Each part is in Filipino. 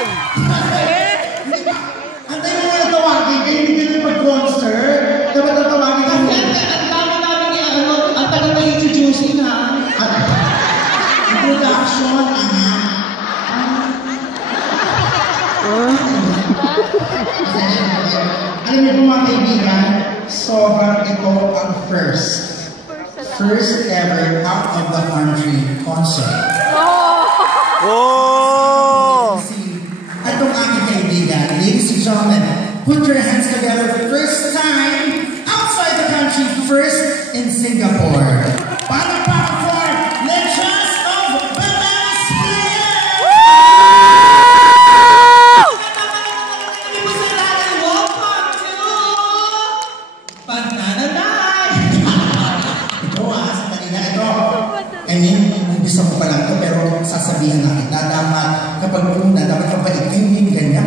yan! Antay mo na tawagin kayo, hindi kayo mag-concert. Dapat na tawagin kayo. Ang dami namin ang tagal na introducing ha. Introduction, Alam niyo po mga kaibigan, sobrang ito ang first ever out of the country concert. Oh! Itong aking kaibigan, ladies and gentlemen, put your hands together for the first time outside the country, first in Singapore. Palakpakan for Legends of Banana Split! Welcome to Banana Night! Ito sandali na ito. I mean, gusto ko pa lang ito, pero sasabihan na kita. Dapat, kapag una, dapat kapag-itingin ganyan,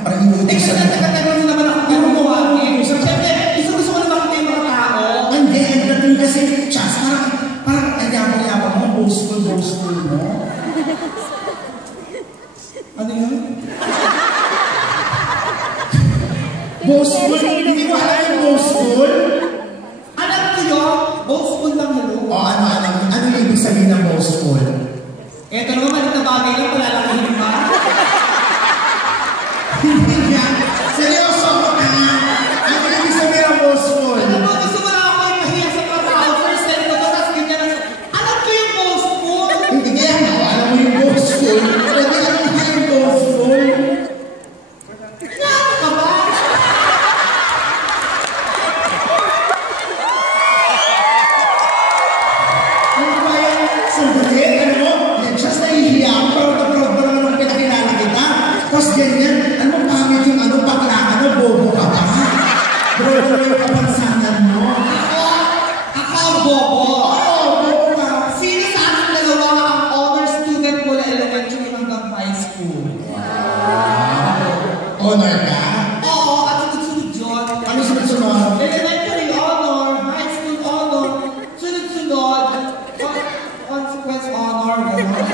parang inuutin siya na. Nagkatagal mo naman ako gumawagin. Siyempre, gusto ko naman kayo mga tao. Hindi, ang dating kasi, Chas, parang ayabang-yabang mo, boastful mo. Ano yun? Boastful? Hindi mo alam yung boastful? Alam ko yun, boastful lang yun. O ano yung ibig sabihin ng boastful? Eto naman, malit na bagay lang, palalakihin ba? Hindi nga. Seryoso ko ka. Ano yung ibig sabihin ng boastful? Ano mo, gusto mo na ako yung mahiya sa mga tao. First time ko to, tapos ganyan na. Alam ko yung boastful. Hindi kaya ako, alam mo yung boastful. Pwede alam mo yung boastful. Ano ka ba? Ano ba yan? Sandali, ano mo? Yan, just nahihiya ako. Proud na naman nung pinakilala kita. Tapos ganyan, ano mo pangit yung bakla ka na, bobo ka pa. Bro, ano yung kapansanan mo? Ako ang bobo. Oo, bobo ka. Sino sa ating dalawa ang honor student mula elementary hanggang high school? Honor ka? Oo, at sunod-sunod yun. Ano sunod-sunod? Elementary honor, high school honor, sunod-sunod, consequence honor, gano'n.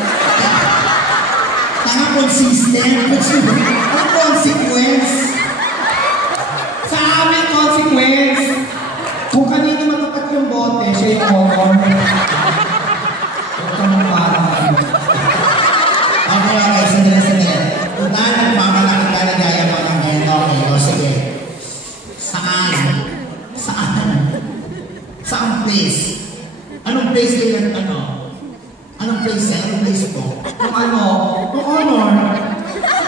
Tanga consistent. Ang consequence? Sa amin, consequence. Kung kanino matapat yung bote, siya yung honor. Huwag ka mong parang Okay, sandali. Una, nagmamalaki ka na gaya mga ngayon. Okay, o sige. Saan? Saan place? Anong place kayo Anong place yan? Anong place po? Kung ano, Yung honor.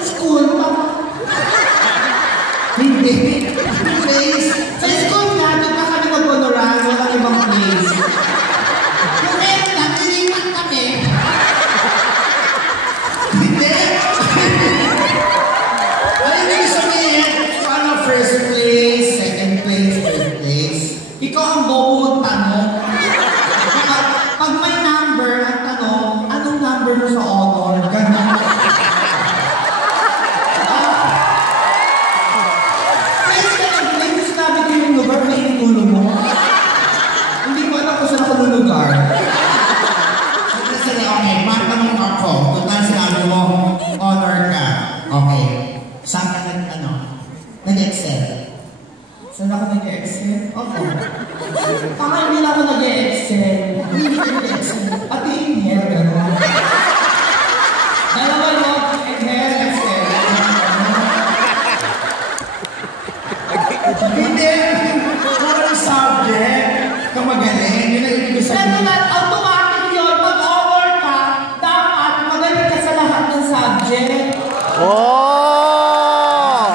school, Hindi. Place. sa school nga, doon na kami mag-honoran, walang ibang place. Yung meron lang, iniwan kami. Hindi. Ano yung sabihin? Ano first place, second place, third place? Ikaw ang bobo magtanong. Pag may number, ang tanong, anong number mo sa honor? Ganun. Please ka lang, hindi sinabi ko yung lugar na initulong mo. Hindi ko alam kung saan ako lulugar. Sige, okay. Matanong ako. Total sinabi mo, honor ka. Okay. Saan ka nag-excel? Saan ako nag-excel? Opo. Hindi na ako nag-excel. Hindi ko nag-excel. Pati inhale, gano'n. Dalawa log, inhale, exhale. Hindi. Kung ang subject, kamagaling. Yun ang ibig Pero sabihin. naman, automatic yun. Pag honor ka, dapat magaling ka sa lahat ng subject. Oh!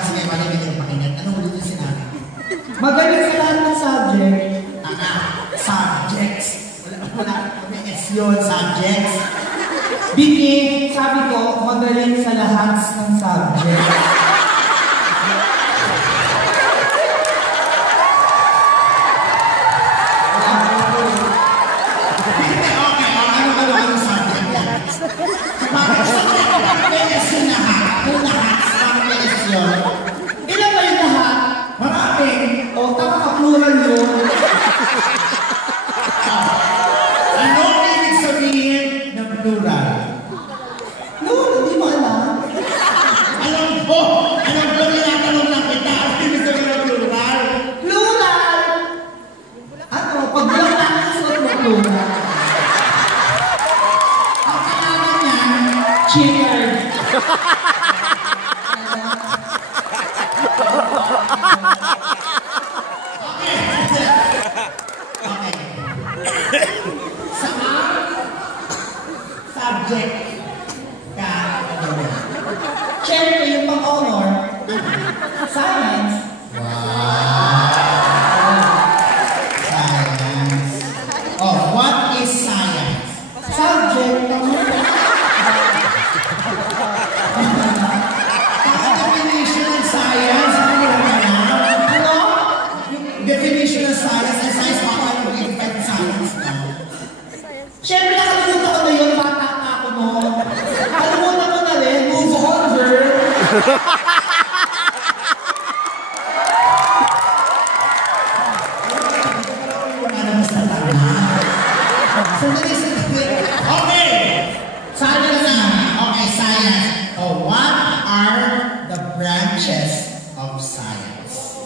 Sige, malimit yung pakinggan. Anong ulit yung sinabi? Magaling sa lahat ng subject. Subjects. Wala. May S yun, subjects. Biki, sabi ko, magaling sa lahat ng subject. Ano subject yan? Bakit may S yun lahat? Kung lahat, bakit may S yun? Ilan ba yung lahat? Marami. O, tama ka, plural yun. Ano ibig sabihin ng plural? No, Chicken. Subject ka gawin. Siyempre, yung pang-honor, science. Wow! Science. Oh, what is science? Subject, Definition of science. Ano? Yung definition of science. Ang science pa paano mag-effect science na? Siyempre, nakalimutan ko na yun, bata na ako noon. Kalimutan ko na rin, move on, girl. Okay! Science na. Okay, science. Oh, what are the branches of science?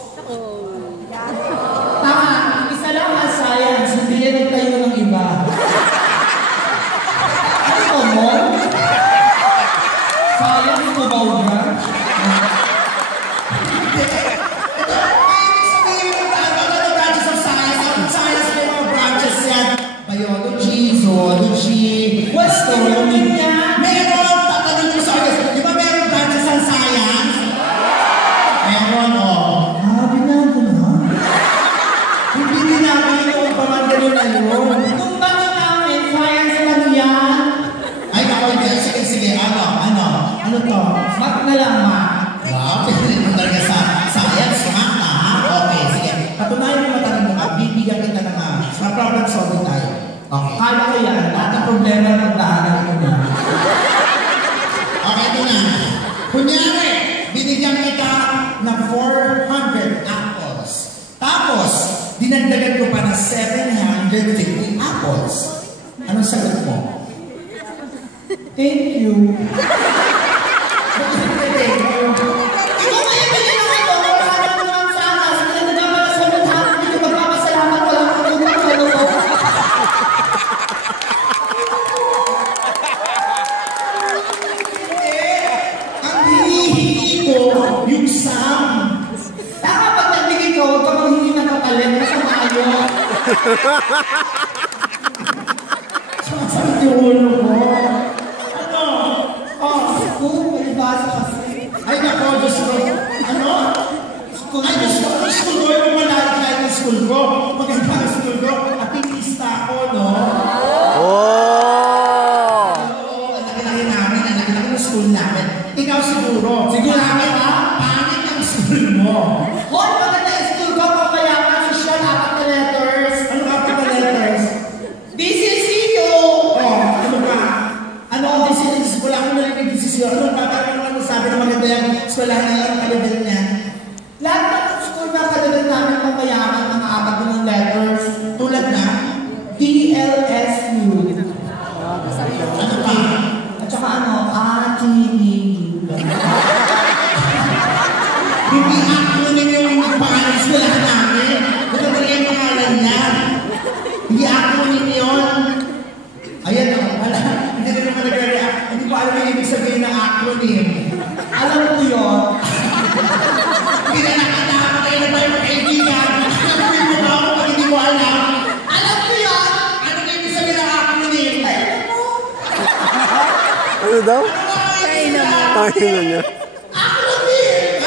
Tama, isa lang ang science, hindi yan ang tayo ng iba. Ano mo? Science mo ba o branch? Branches of science. Ang science may mga branches yan. Biology, zoology, Astronomy niya. meron, tatanong ko sa akin, di ba meron branches ng science? Meron, oh. Binago na. Hindi din namin yung pamagano na yun. Kung bakit namin, science lang yan. Ay, ako, hindi. Sige, ano to? Mat na lang, ma. Wow, pinili mo talaga sa science, kumanta, ha? Okay, sige. Patunayan mo matanong mo, bibigyan kita ng sa problem solving tayo. Okay. Kala ko yan, lahat ng problema ng pagdaanan ko na. Okay, ito na. Kunyari, binigyan kita ng 400 apples. Tapos, dinagdagan ko pa ng 750 apples. Anong sagot mo? Thank you. Thank you. Ikaw ngayon, bigyan ako ito. Wala naman sana. Sige na naman sa sagot. Hindi ko magpapasalamat. Wala ko tutulong sa loob. Ang hinihingi ko, yung sum. Tama, pag nagbigay ko, huwag ka maghingi ng kapalit. Masama kayo. Sumasakit yung ulo ko. Ano? Oh, school, may basa kasi. Ay, nako, Diyos ko. Ano? Ay, Diyos ko. Ang school ko, yung malalit kahit yung school ko. Maganda ang school ko. Atingista ako, no? Oo, ang laki-laki namin. Ang laki-laki ng school namin. Ikaw siguro. Siguro Pangit, ha? Pangit ang school mo. Hoy, maganda yung school ko. Pamayaman, social, apat na letters. Ano ka pa na letters? DCCU! Oh, ano ka? Ano ang decisions? Wala akong narinig decision. Ano ba? Ano sabi ng maganda yung eskwelahan na yung kalibel niya? Lahat ng school na kadagal namin pamayaman, mga apat ng letters. Tulad na? DLSU. Ano pa? At saka ano, ATU. Hindi acronym yung pangalan ng eskwelahan namin. Ito talaga yung pangalan niya. Hindi acronym yun. Ayan o, wala. Hindi na naman nag-react. Hindi ko alam yung ibig sabihin ng acronym. Alam ko yun. Hindi na nakatama kayo na tayo mag-kaibigan. Alam mo ba ako pag hindi mo alam? Alam ko yun! Ano yung ibig sabihin ng acronym? Ano daw? Ay naman. Ay na niya. Acronym!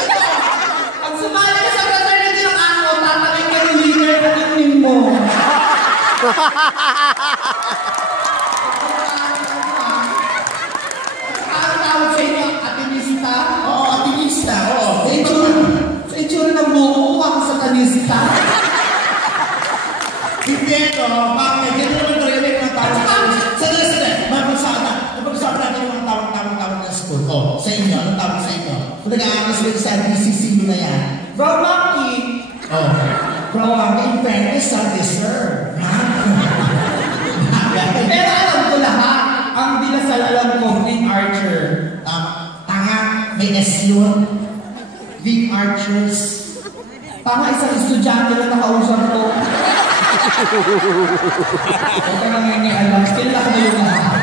Pag sumali ka sa fraternity ng ako, tatagay ka yung leader ng acronym mo. Ang tawag sa inyo, atinista? Oo, atingista. Oo. Sa itsura ng buko, ako sa kanista. Hindi, no? Bakit? Ganun naman talaga yung mga tao. Sandali. Mapag-usapan natin yung mga tawag-tawag ng school. Oh, sa inyo. Anong tawag sa inyo? Kung nag-aamas kayo sa DCCU na yan. From Monkey. Oh. From in fairness, some deserve. Ha? Pero alam ko lahat. Ang dinasal alam ko, Green Archer. Tanga, may S yun. Big Archers. Panga isang estudyante na nakausap ko. Huwag ka nang alam. Still ako na yun lahat.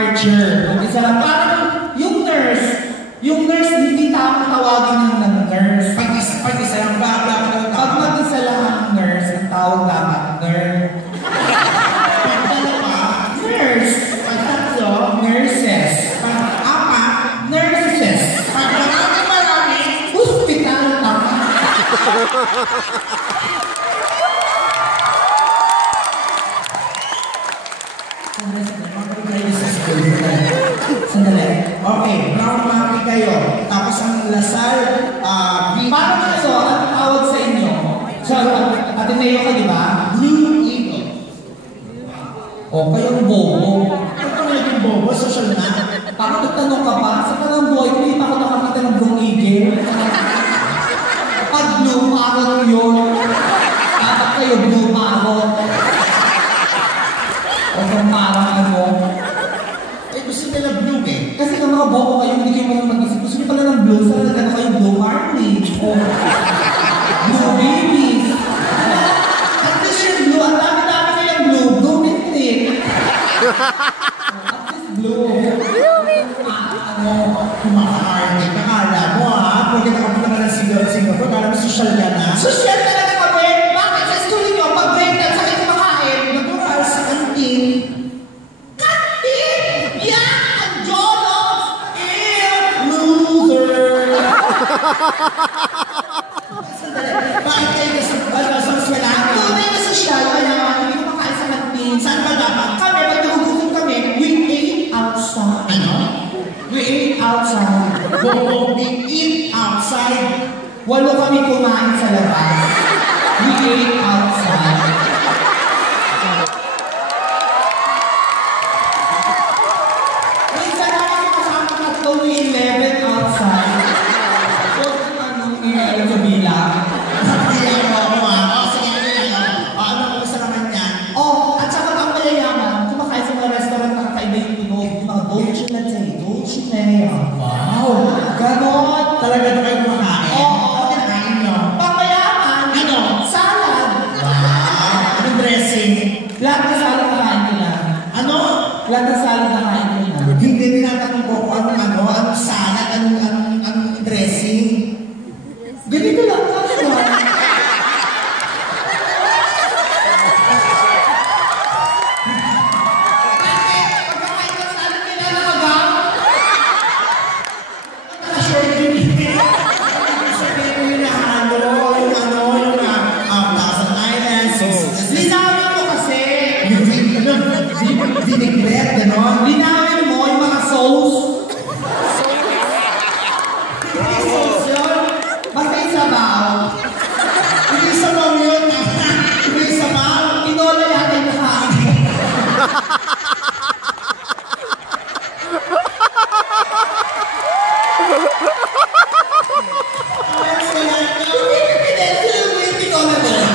Archer. Isa lang, parang yung nurse. Yung nurse, hindi tamang tawagin ng nurse. Pag isa lang ba? Pag mag-isa lang ang nurse, ang tawag dapat nurse. Pag dalawa, Nurse. pag tatlo, Nurses. pag apat, Nurses. pag marami, Hospital. Sandali. Okay, brown mami kayo. Tapos ang lasal, Paano na ito? Ang tawag sa inyo? So, Ateneo ka, di ba? Blue Eagle. O, kayong bobo. Ito na yung bobo, social na. Parang nagtanong ka pa, sa parang buhay ko, hindi pa ako nakakita ng Blue Eagle. Pag Blue Marot yun, dapat kayo Blue Marot. O kung parang ano. Eh, gusto nila blue eh. Kasi ng mga bobo kayo, hindi kayo marunong mag-isip. Gusto nyo pala ng blue, sana nagkano kayo Blue Marley. O Blue Babies. At least yung blue, ang dami-dami kayong blue. Blue Mintin. At least blue. Ano? Kumakaarte. Nakala mo pwede nakapunta ka ng Singapore, kala mo social ka na. Social talaga kami. Bakit sa school nyo, pag break time, sa kayo kumakain? Natural sa kantin. Kantin! Yan! Ang Jolos! Loser! Bakit kayo sa eskwelahan? Tunay na sosyal, kaya hindi kumakain sa kantin. Saan ba dapat? Kami, pag nagugutom kami, we ate outside. Ano? We ate outside. Bobo, we eat outside. 8 kami kumain sa labas. We ate outside. Minsan namin kasama tatlo, we 11 outside. Huwag kang anong alam sa bilang. Hindi ako sige, ano kung sa naman yan? Oh, at saka ang mayayaman, kumakain sa mga restaurant na kakaiba yung tunog, yung mga dolce latte, dolce latte. Wow! Ganon! Talaga na kayo kumakain? Oo. Ano kinakain nyo? Pamayaman! Ano? Salad! Wow! Anong dressing? Lahat na salad na kain nila. Ano? Lahat na salad na kain nila. Hindi ninatanong ko kung anong salad, anong dressing. Ganito lang casual. Bakit? Pagkakain ng salad nila nakagam? Sure yun. Sabihin ko yung nahalo, yung Thousand Islands, Linawin mo kasi. vinaigrette, gano'n. Linawin mo yung mga sauce. Hindi sauce yun. Basta isabaw. Hindi sabaw yun. Hindi sabaw. Tinola yata yung nakain. Tinola doon.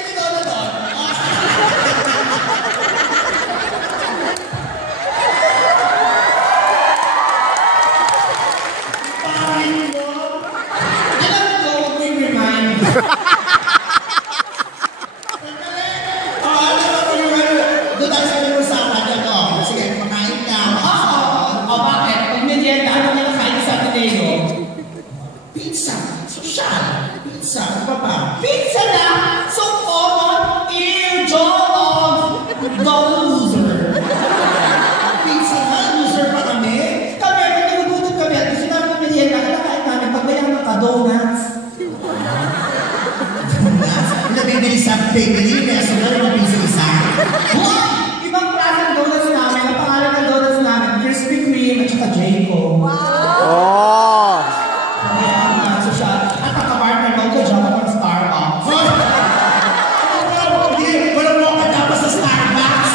Tinola doon. Alam ko, huwag mo i-remind. Doon tayo sa usapan dito. Sige, makain ka. Oo. O bakit? Pag medyenda, ano na nakain sa Ateneo? Pizza. Social. Pizza. Ano pa pa? Pizza na! So common! Ew! Jollof! The loser! Pizza na. Loser pa kami. Kami, pag nagugutom kami at gusto namin medyenda, kinakain namin pag mayaman ka, donuts. Nabibili sa bakery. Kaya sa mga pizza isa. Hoy! Ibang klaseng donuts namin. Ang pangalan ng donuts namin, Krispy Kreme at saka Jayco. Oh! Ayan, social. At ang kapartner mo ko, dyan ako ng Starbucks. Wala mo ka dapat sa Starbucks.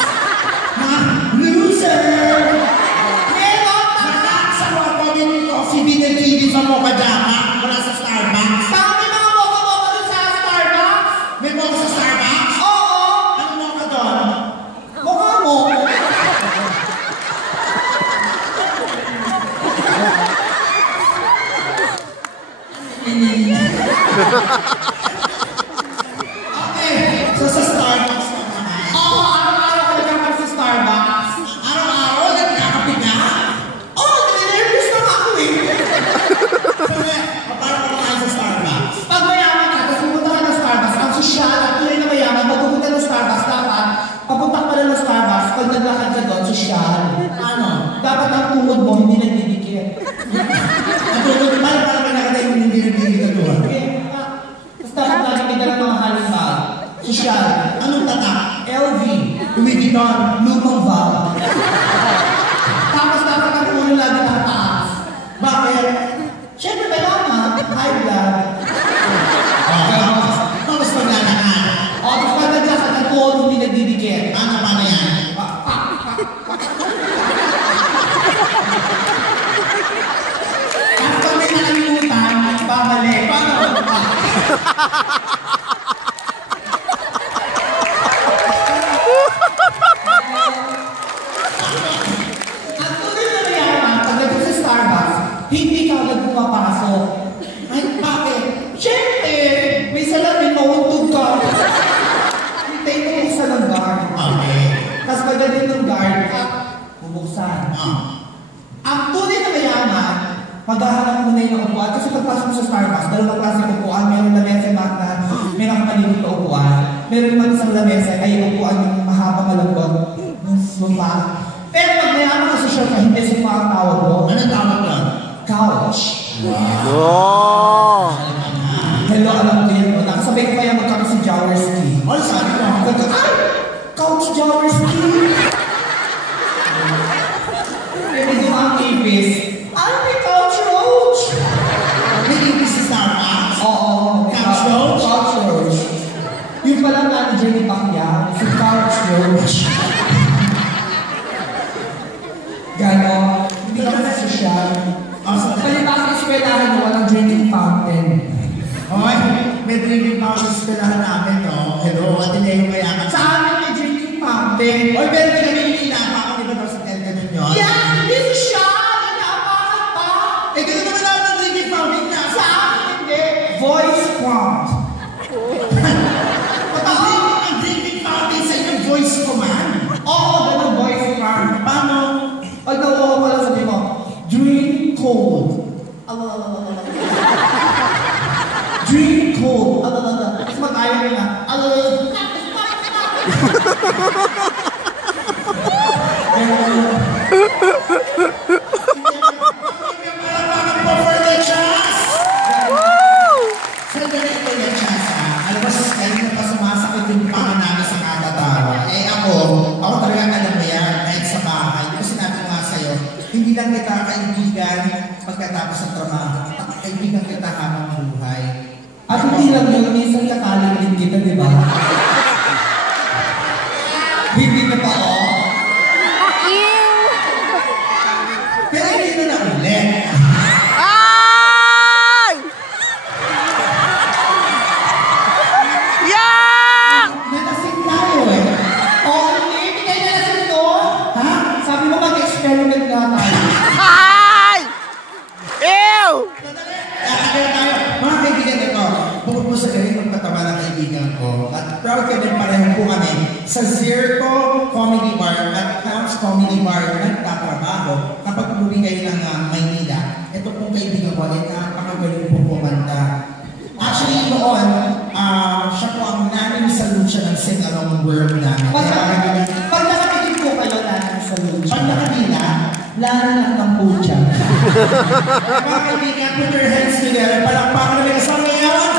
Mga loser. Meron! Sa mga coffee bean and TV sa Mocha Jama. Wala sa Starbucks. Baka may mga mocha-mocha dun sa Starbucks? May mocha sa Starbucks? Oo! Ano mocha doon? Mukha mo! Okay. yun, lumang valve. Tapos dapat ang ulo lagi ng taas. Bakit? Siyempre kailangan, high blood. Tapos maglalakad. O, tapos pag naglakad ang tuhod, hindi nagdidikit. Paano yan? Tapos pag may nakalimutan, babalik. Paano? Ang tunay na mayaman, pagdating sa Starbucks, hindi ka agad pumapasok. Ay, bakit? Siyempre, may salamin, mauntog ka. Hintay mo buksan ng guard. Okay. Tapos pagdating ng guard, bubuksan. Ang tunay na mayaman, maghahanap muna yung upuan. Kasi pagpasok mo sa Starbucks, dalawang klase ng upuan. Mayroong lamesa mat na may nakapalibot na upuan. Meron naman isang lamesa ay upuan yung mahaba malambot. Yung sofa. Pero pag mayaman ka sa short ka, hindi sofa ang tawag mo. Anong tawag yun? Couch. Oh! Hello, alam ko yan. Nakasabay ko kaya magkami si Jaworski. Ano sabi ko? Ay! Couch Jaworski! Pero ito ang ipis. Ay, may couch roach! May ibig sa Starbucks? Oo. Couch roach? Couch roach. Yung pala manager ni Pacquiao, si Couch roach. Gano, hindi ka na social. Palibasa yung eskwelahan mo, walang drinking fountain. Hoy, may drinking fountain sa eskwelahan namin, no? Hello, Ate Leo Mayaman. Sa amin may drinking fountain. Hoy, pero may namimili pa ako, di ba daw sa tenda ninyo? Yan! Hindi siya! Inaapakan pa! Eh, ganun naman ako ng drinking fountain na. Sa amin hindi! Voice prompt. Ang drinking fountain sa inyong voice command. Oo, ganun voice prompt. Paano? Pag nauuha ko lang sabi mo, drink cold. Drink cold. Tapos matayo rin na. Palakpakan po for the chance! Sandali ko yung chance, ha? Alam mo, kanina pa sumasakit yung panga namin sa katatawa. Eh ako talagang alam mo yan, kahit sa bahay. Yung sinabi ko nga sa'yo, hindi lang kita kaibigan pagkatapos ng trabaho. Kaibigan kita habang buhay. At hindi lang yun, minsan kakaling din kita, di ba? Hindi ka pa, oh. Pero hindi na ulit. Ay! Yak! Nalasing tayo eh. Oh, hindi. Hindi kayo nalasing to. Ha? Sabi mo mag-experiment nga tayo. Ay! Ew! Kaya tayo, mga kaibigan ito, bukod po sa galing magpatawa ng kaibigan ko, at proud kami pareho po kami sa Zirco Comedy Bar at Clowns Comedy Bar nagtatrabaho kapag umuwi kayo ng Maynila. Ito pong kaibigan ko ay napakagaling po kumanta. Actually, noon, siya po ang namin sa lucha ng sing-along world namin. Pag nakapikip ko kayo lang sa lucha. Pag nakabila, Lalo lang ng pucha. mga kaibigan, put your hands together. Palakpakan na may kasama ngayon.